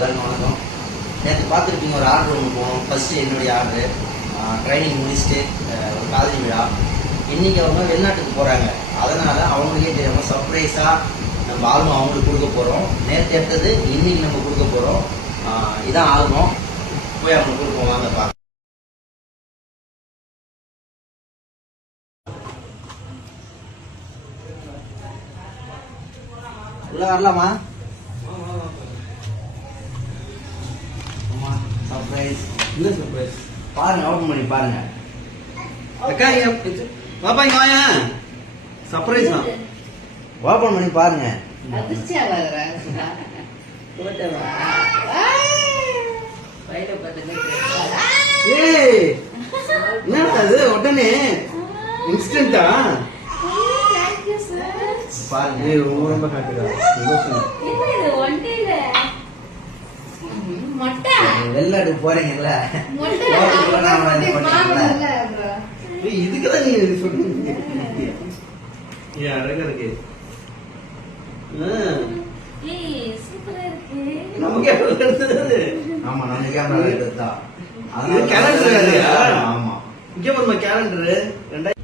எல்லாருக்கும் வணக்கம். நேற்று பார்த்துருப்பீங்க ஒரு ஆர்டர் ஒன்று போனோம் ஃபர்ஸ்ட் என்னுடைய ஆர்டரு ட்ரைனிங் முடிச்சுட்டு ஒரு காலேஜ் விழா. இன்றைக்கி அவங்க வெளிநாட்டுக்கு போகிறாங்க அதனால் அவங்களுக்கே தெரியாமல் சர்ப்ரைஸாக நம்ம ஆல்பம் அவங்களுக்கு கொடுக்க போகிறோம் நேற்று எடுத்தது இன்றைக்கி நம்ம கொடுக்க போகிறோம் இதான் ஆல்பம் போய் அவங்களுக்கு கொடுப்போம் வாங்க பார்க்க உள்ள வரலாமா சர்ப்ரைஸ் என்ன சர்ப்ரைஸ் பாருங்க ஓப்பன் பண்ணி பாருங்க. அக்கா பாப்பா இங்க வாயா. சர்ப்ரைஸ் தான். ஓப்பன் பண்ணி பாருங்க. அதிர்ச்சியா பார்த்து ஏய் என்னடா அது உடனே இன்ஸ்டன்ட்டா சார் பாருங்க. ரொம்ப ரொம்ப ஹாப்பிடா சந்தோஷம். தான் நீ இது சொல்றீங்க ஏய் அழகா இருக்கு. நமக்கு எடுத்தது ஆமா நம்ம கேமரா எடுத்தா calendar வேறயா? ஆமா. இங்க பாருமா கேலண்டர் ரெண்டாயிரம்